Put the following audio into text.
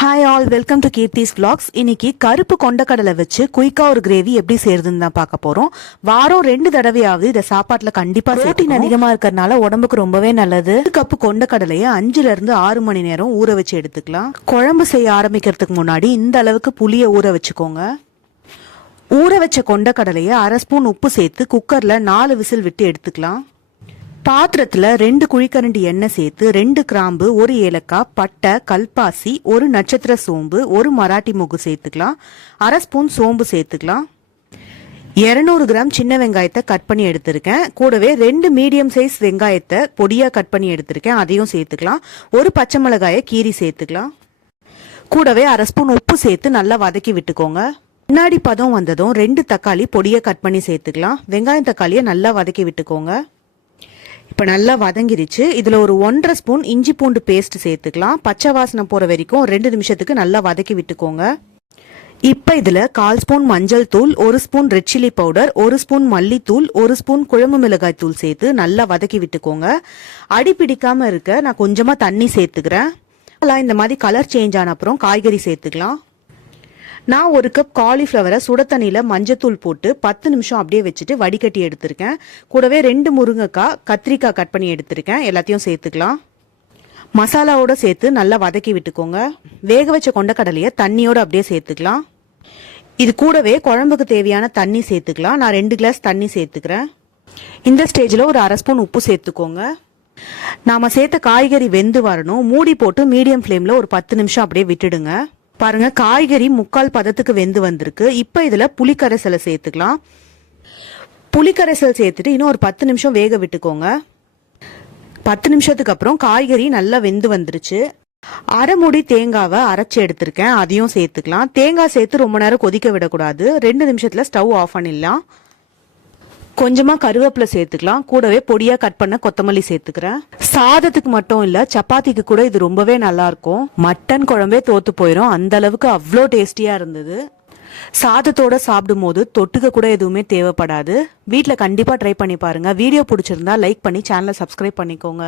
Hi all welcome to Keerthi's vlogs. இன்னைக்கு கருப்பு கொண்டக்கடலை வச்சு குயிக்கா ஒரு கிரேவி எப்படி செய்யறதுன்னு தான் பார்க்க போறோம். வாரம் ரெண்டு தடவையாவது இதை சாப்பாட்டுல கண்டிப்பா புரோட்டீன் அதிகமா இருக்கறனால உடம்புக்கு ரொம்பவே நல்லது. ஒரு கப்பு கொண்டக்கடலையை அஞ்சுல இருந்து ஆறு மணி நேரம் ஊற வச்சு எடுத்துக்கலாம். குழம்பு செய்ய ஆரம்பிக்கிறதுக்கு முன்னாடி இந்த அளவுக்கு புளிய ஊற வச்சுக்கோங்க. ஊற வச்ச கொண்டக்கடலையை அரை ஸ்பூன் உப்பு சேர்த்து குக்கர்ல நாலு விசில் விட்டு எடுத்துக்கலாம். பாத்திரத்துல ரெண்டு குழிக்கரண்டி எண்ணெய் சேர்த்து ரெண்டு கிராம்பு ஒரு ஏலக்காய் பட்டை கல்பாசி ஒரு நட்சத்திர சோம்பு ஒரு மராட்டி மொகு சேர்த்துக்கலாம். அரை ஸ்பூன் சோம்பு சேர்த்துக்கலாம். இரநூறு கிராம் சின்ன வெங்காயத்தை கட் பண்ணி எடுத்திருக்கேன். கூடவே ரெண்டு மீடியம் சைஸ் வெங்காயத்தை பொடியா கட் பண்ணி எடுத்திருக்கேன். அதையும் சேர்த்துக்கலாம். ஒரு பச்சை மிளகாயை கீரி சேர்த்துக்கலாம். கூடவே அரை ஸ்பூன் உப்பு சேர்த்து நல்லா வதக்கி விட்டுக்கோங்க. முன்னாடி பதம் வந்ததும் ரெண்டு தக்காளி பொடியை கட் பண்ணி சேர்த்துக்கலாம். வெங்காயம் தக்காளியை நல்லா வதக்கி விட்டுக்கோங்க. இப்போ நல்லா வதங்கிருச்சு. இதில் ஒரு ஒன்றரை ஸ்பூன் இஞ்சி பூண்டு பேஸ்ட் சேர்த்துக்கலாம். பச்சை வாசனை போகிற வரைக்கும் ரெண்டு நிமிஷத்துக்கு நல்லா வதக்கி விட்டுக்கோங்க. இப்போ இதில் கால் ஸ்பூன் மஞ்சள் தூள் ஒரு ஸ்பூன் ரெட் சில்லி பவுடர் ஒரு ஸ்பூன் மல்லித்தூள் ஒரு ஸ்பூன் குழம்பு மிளகாய் தூள் சேர்த்து நல்லா வதக்கி விட்டுக்கோங்க. அடி பிடிக்காமல் இருக்க நான் கொஞ்சமாக தண்ணி சேர்த்துக்கிறேன். இந்த மாதிரி கலர் சேஞ்ச் ஆன அப்புறம் காய்கறி சேர்த்துக்கலாம். நான் ஒரு கப் காலிஃப்ளவரை சுட தண்ணியில் மஞ்சத்தூள் போட்டு பத்து நிமிஷம் அப்படியே வச்சுட்டு வடிகட்டி எடுத்திருக்கேன். கூடவே ரெண்டு முருங்கைக்காய் கத்திரிக்காய் கட் பண்ணி எடுத்திருக்கேன். எல்லாத்தையும் சேர்த்துக்கலாம். மசாலாவோட சேர்த்து நல்லா வதக்கி விட்டுக்கோங்க. வேக வச்ச கொண்டக்கடலையை தண்ணியோட அப்படியே சேர்த்துக்கலாம். இது கூடவே குழம்புக்கு தேவையான தண்ணி சேர்த்துக்கலாம். நான் ரெண்டு கிளாஸ் தண்ணி சேர்த்துக்கிறேன். இந்த ஸ்டேஜில் ஒரு அரை ஸ்பூன் உப்பு சேர்த்துக்கோங்க. நாம சேர்த்த காய்கறி வெந்து வரணும். மூடி போட்டு மீடியம் ஃப்ளேம்ல ஒரு பத்து நிமிஷம் அப்படியே விட்டுடுங்க. பாருங்க காய்கறி முக்கால் பதத்துக்கு வெந்து வந்திருக்கு. இப்போ இதுல புளிக்கரைசலை சேர்த்துக்கலாம். புளிக்கரைசல் சேர்த்துட்டு இன்னும் ஒரு பத்து நிமிஷம் வேக விட்டுக்கோங்க. பத்து நிமிஷத்துக்கு அப்புறம் காய்கறி நல்லா வெந்து வந்துருச்சு. அரைமுடி தேங்காவை அரைச்சி எடுத்திருக்கேன் அதையும் சேர்த்துக்கலாம். தேங்காய் சேர்த்து ரொம்ப நேரம் கொதிக்க விடக்கூடாது. ரெண்டு நிமிஷத்துல ஸ்டவ் ஆஃப் பண்ணிடலாம். கொஞ்சமா கருவேப்பிலை சேர்த்துக்கலாம். கூடவே பொடியா கட் பண்ண கொத்தமல்லி சேர்த்துக்கிறேன். சாதத்துக்கு மட்டும் இல்ல சப்பாத்திக்கு கூட இது ரொம்பவே நல்லா இருக்கும் மட்டன் குழம்பே தோத்து போயிடும் அந்த அளவுக்கு அவ்வளோ டேஸ்டியா இருந்தது. சாதத்தோட சாப்பிடும் போது தொட்டுக்க கூட எதுவுமே தேவைப்படாது. வீட்டில் கண்டிப்பாக ட்ரை பண்ணி பாருங்க. வீடியோ பிடிச்சிருந்தா லைக் பண்ணி சேனலை சப்ஸ்கிரைப் பண்ணிக்கோங்க.